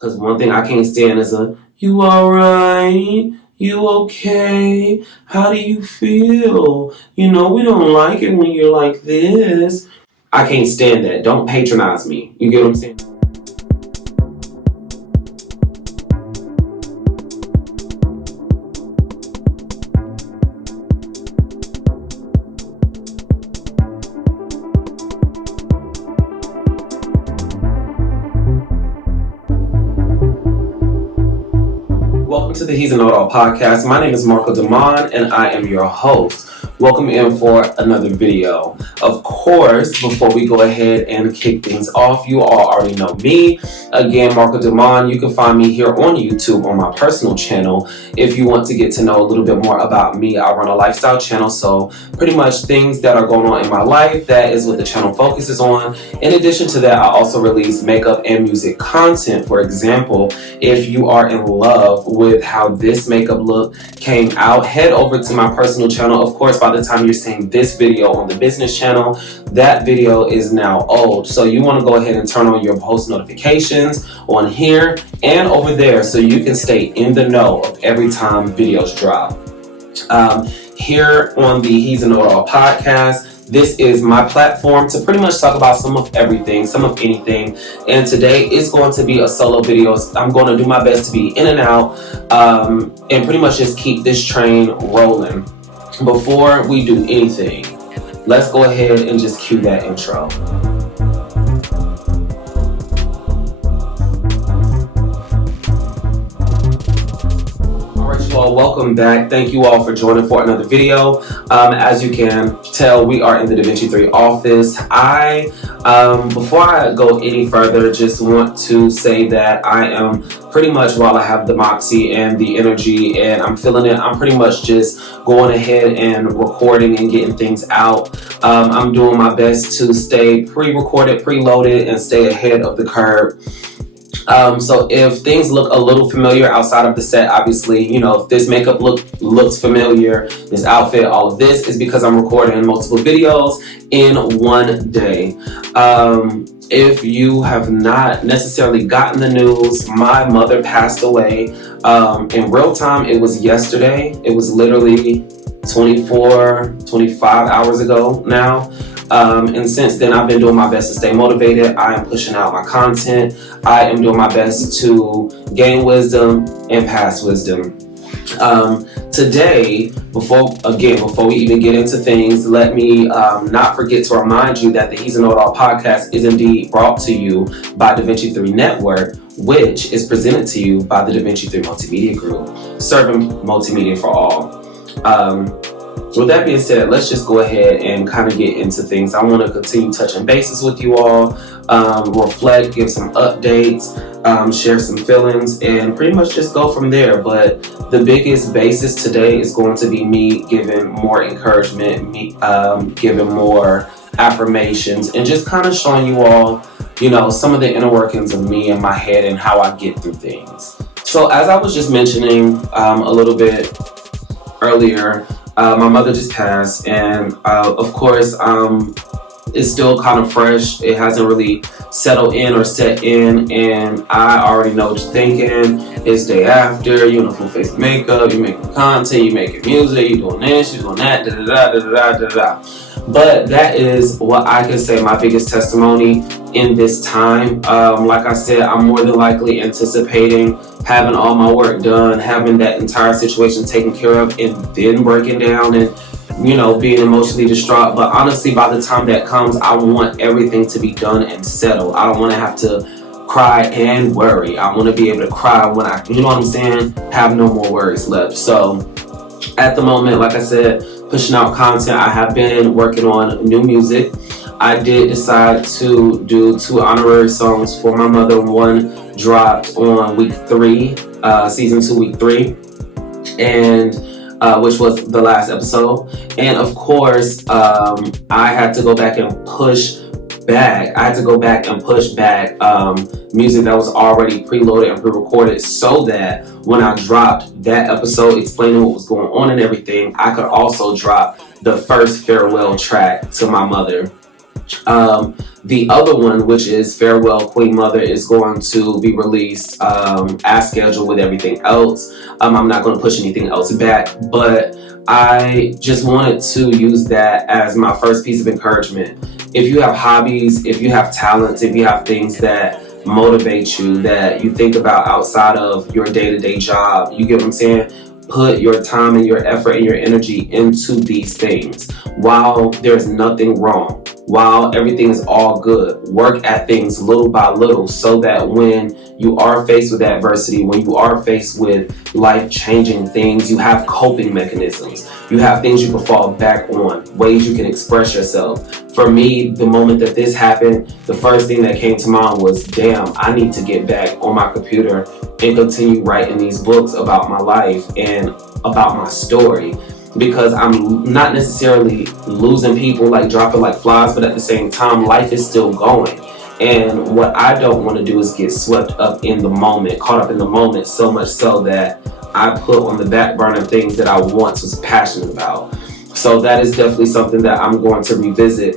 Because one thing I can't stand is you alright? You okay? How do you feel? You know, we don't like it when you're like this. I can't stand that. Don't patronize me. You get what I'm saying? Welcome to the He's a Know-It-All podcast. My name is Marcco and I am your host. Welcome in for another video. Of course, before we go ahead and kick things off, you all already know me. Again, Marcco. You can find me here on YouTube on my personal channel. If you want to get to know a little bit more about me, I run a lifestyle channel, so pretty much things that are going on in my life, that is what the channel focuses on. In addition to that, I also release makeup and music content. For example, if you are in love with how this makeup look came out, head over to my personal channel. Of course, by the time you're seeing this video on the business channel, that video is now old. So you want to go ahead and turn on your post notifications on here and over there so you can stay in the know of every time videos drop. Here on the He's a Know-It-All podcast, this is my platform to pretty much talk about some of everything, some of anything. And today is going to be a solo video. I'm going to do my best to be in and out and pretty much just keep this train rolling. Before we do anything, let's go ahead and just cue that intro. Well, welcome back. Thank you all for joining for another video. As you can tell, we are in the DaVinci 3 office. Before I go any further, just want to say that I am pretty much, while I have the moxie and the energy and I'm feeling it, I'm pretty much just going ahead and recording and getting things out. I'm doing my best to stay pre-recorded, preloaded, and stay ahead of the curve. So if things look a little familiar outside of the set, obviously, you know, if this makeup looks familiar, this outfit, all of this is because I'm recording multiple videos in one day. If you have not necessarily gotten the news, my mother passed away in real time. It was yesterday. It was literally 25 hours ago now. And since then, I've been doing my best to stay motivated. I am pushing out my content. I am doing my best to gain wisdom and pass wisdom. Today, before we even get into things, let me not forget to remind you that the He's a Know-It-All podcast is indeed brought to you by DaVinci 3 Network, which is presented to you by the DaVinci 3 Multimedia Group, serving multimedia for all. With that being said, let's just go ahead and kind of get into things. I want to continue touching bases with you all, reflect, give some updates, share some feelings, and pretty much just go from there. But the biggest basis today is going to be me giving more encouragement, me giving more affirmations, and just kind of showing you all, you know, some of the inner workings of me and my head and how I get through things. So as I was just mentioning a little bit earlier, my mother just passed, and of course, it's still kind of fresh. It hasn't really settled in or set in, and I already know what you're thinking. It's day after, you're in a full face of makeup, you're making content, you're making music, you're doing this, you're doing that, da-da-da. But that is what I can say my biggest testimony in this time. Like I said, I'm more than likely anticipating having all my work done, having that entire situation taken care of, and then breaking down and, you know, being emotionally distraught. But honestly, by the time that comes, I want everything to be done and settled. I don't want to have to cry and worry. I want to be able to cry when I, you know what I'm saying, have no more worries left. So at the moment, like I said, pushing out content. I have been working on new music. I did decide to do 2 honorary songs for my mother. One dropped on week 3, season 2, week 3, and which was the last episode. And of course, I had to go back and push back. Music that was already preloaded and pre-recorded, so that when I dropped that episode explaining what was going on and everything, I could also drop the first farewell track to my mother. The other one, which is Farewell Queen Mother, is going to be released as scheduled with everything else. I'm not going to push anything else back, but I just wanted to use that as my first piece of encouragement. If you have hobbies, if you have talents, if you have things that motivate you, that you think about outside of your day-to-day job, you get what I'm saying? Put your time and your effort and your energy into these things. While there's nothing wrong, while everything is all good, work at things little by little so that when you are faced with adversity, when you are faced with life-changing things, you have coping mechanisms. You have things you can fall back on, ways you can express yourself. For me, the moment that this happened, the first thing that came to mind was, damn, I need to get back on my computer and continue writing these books about my life and about my story, because I'm not necessarily losing people, like dropping like flies, but at the same time, life is still going. And what I don't want to do is get swept up in the moment, caught up in the moment, so much so that I put on the back burner things that I once was passionate about. So that is definitely something that I'm going to revisit.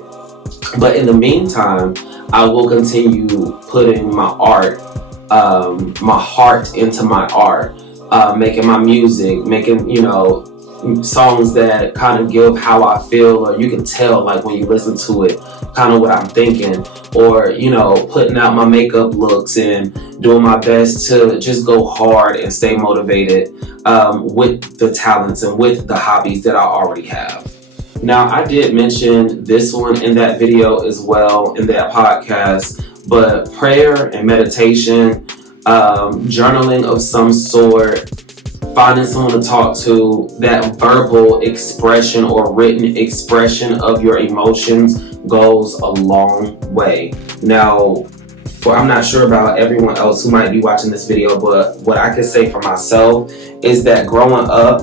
But in the meantime, I will continue putting my art, my heart into my art, making my music, making, songs that kind of give how I feel, or you can tell, like, when you listen to it, kind of what I'm thinking, or, putting out my makeup looks and doing my best to just go hard and stay motivated with the talents and with the hobbies that I already have. Now, I did mention this one in that video as well, in that podcast, but prayer and meditation, journaling of some sort, finding someone to talk to, that verbal expression or written expression of your emotions goes a long way. Now, I'm not sure about everyone else who might be watching this video, but what I can say for myself is that growing up,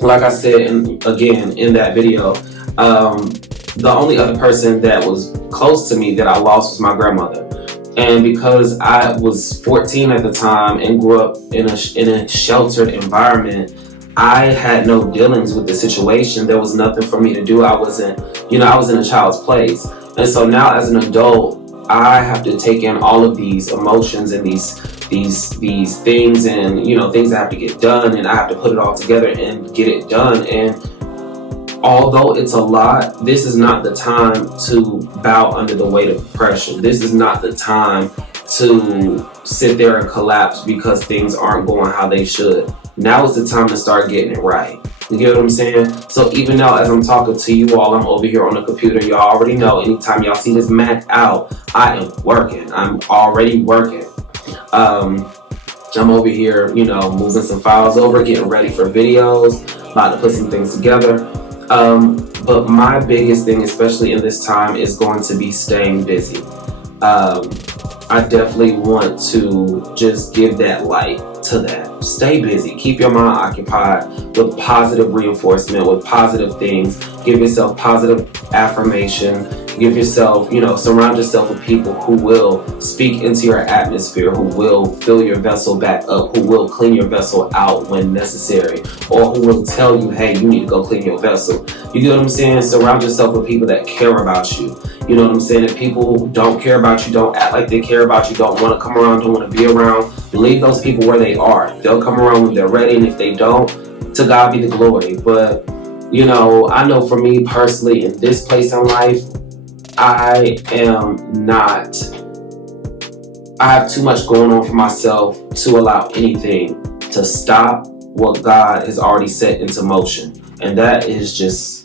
like I said, again, in that video, the only other person that was close to me that I lost was my grandmother. And because I was 14 at the time and grew up in a sheltered environment, I had no dealings with the situation. There was nothing for me to do. I was in a child's place. And so now as an adult, I have to take in all of these emotions and these things and, things that have to get done, and I have to put it all together and get it done. And although it's a lot, this is not the time to bow under the weight of pressure. This is not the time to sit there and collapse because things aren't going how they should. Now is the time to start getting it right. You get what I'm saying? So even now, as I'm talking to you all, I'm over here on the computer. Y'all already know, anytime y'all see this Mac out, I am working. I'm already working. I'm over here, moving some files over, getting ready for videos, about to put some things together. But my biggest thing, especially in this time, is going to be staying busy. I definitely want to just give that light to that. Stay busy. Keep your mind occupied with positive reinforcement, with positive things. Give yourself positive affirmation. Give yourself, surround yourself with people who will speak into your atmosphere, who will fill your vessel back up, who will clean your vessel out when necessary, or who will tell you, hey, you need to go clean your vessel. You get what I'm saying? Surround yourself with people that care about you. You know what I'm saying? If people who don't care about you, don't act like they care about you, don't want to come around, don't want to be around, leave those people where they are. They'll come around when they're ready, and if they don't, to God be the glory. But, I know for me personally, in this place in life, I have too much going on for myself to allow anything to stop what God has already set into motion. And that is just,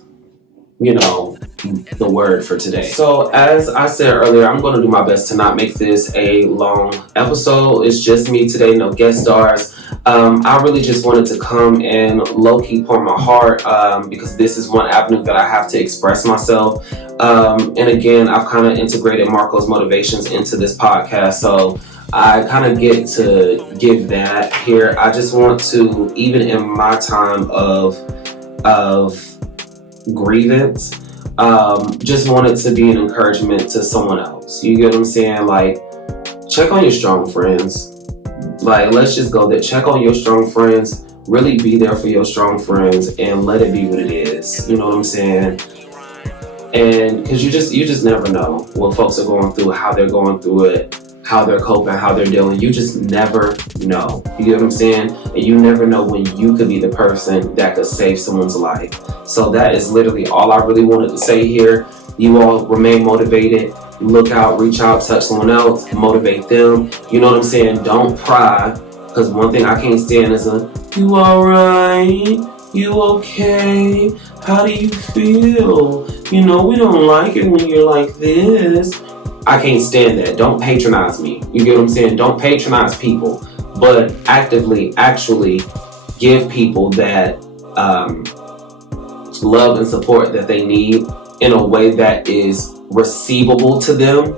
the word for today. So as I said earlier, I'm going to do my best to not make this a long episode. It's just me today, no guest stars. I really just wanted to come and low-key pour my heart because this is one avenue that I have to express myself. And again, I've kind of integrated Marcco's motivations into this podcast, so I kind of get to give that here. I just want to, even in my time of grievance, just wanted to be an encouragement to someone else. You get what I'm saying? Like, check on your strong friends. Like, let's just go there. Check on your strong friends. Really be there for your strong friends and let it be what it is. You know what I'm saying? And because you just never know what folks are going through, how they're going through it, how they're coping, how they're dealing. You just never know. You get what I'm saying? And you never know when you could be the person that could save someone's life. So that is literally all I really wanted to say here. You all remain motivated. Look out, reach out, touch someone else, motivate them. You know what I'm saying? Don't pry. Because one thing I can't stand is you alright? You okay? How do you feel? You know, we don't like it when you're like this. I can't stand that. Don't patronize me. You get what I'm saying? Don't patronize people, but actively, actually give people that love and support that they need in a way that is receivable to them,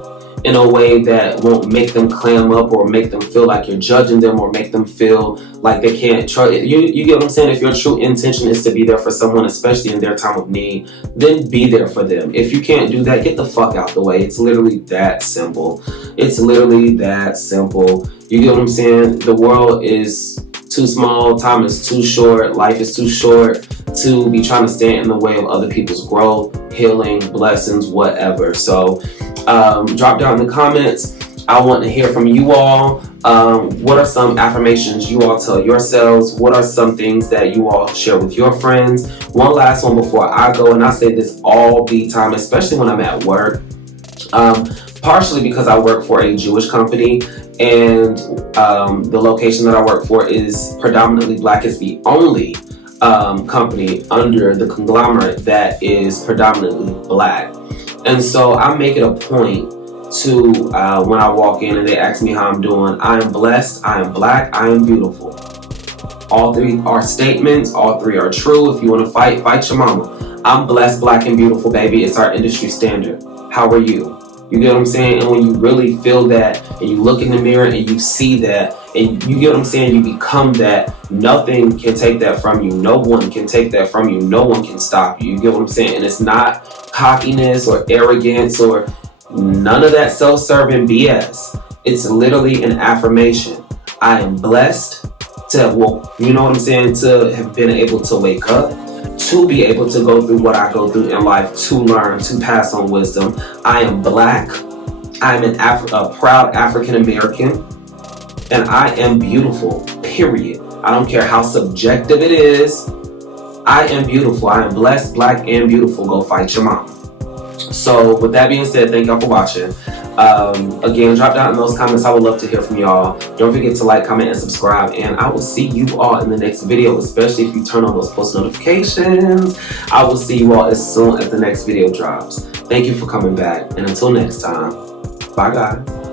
in a way that won't make them clam up or make them feel like you're judging them or make them feel like they can't trust. You get what I'm saying? If your true intention is to be there for someone, especially in their time of need, then be there for them. If you can't do that, get the fuck out the way. It's literally that simple. It's literally that simple. You get what I'm saying? The world is too small, time is too short, life is too short to be trying to stand in the way of other people's growth, healing, blessings, whatever. So drop down in the comments. I want to hear from you all. What are some affirmations you all tell yourselves? What are some things that you all share with your friends? One last one before I go, and I say this all the time, especially when I'm at work. Partially because I work for a Jewish company, and the location that I work for is predominantly Black. It's the only company under the conglomerate that is predominantly Black. And so I make it a point to, when I walk in and they ask me how I'm doing, I am blessed, I am Black, I am beautiful. All three are statements, all three are true. If you want to fight, fight your mama. I'm blessed, Black, and beautiful, baby. It's our industry standard. How are you? You get what I'm saying? And when you really feel that and you look in the mirror and you see that and you get what I'm saying, you become that, nothing can take that from you. No one can take that from you. No one can stop you. You get what I'm saying? And it's not cockiness or arrogance or none of that self-serving BS. It's literally an affirmation. I am blessed to, well, you know what I'm saying, to have been able to wake up, to be able to go through what I go through in life, to learn, to pass on wisdom. I am Black. I'm a proud African American, and I am beautiful, period. I don't care how subjective it is. I am beautiful. I am blessed, Black, and beautiful. Go fight your mama. So with that being said, thank y'all for watching. Again, drop down in those comments. I would love to hear from y'all. Don't forget to like, comment, and subscribe. And I will see you all in the next video, especially if you turn on those post notifications. I will see you all as soon as the next video drops. Thank you for coming back. And until next time, bye guys.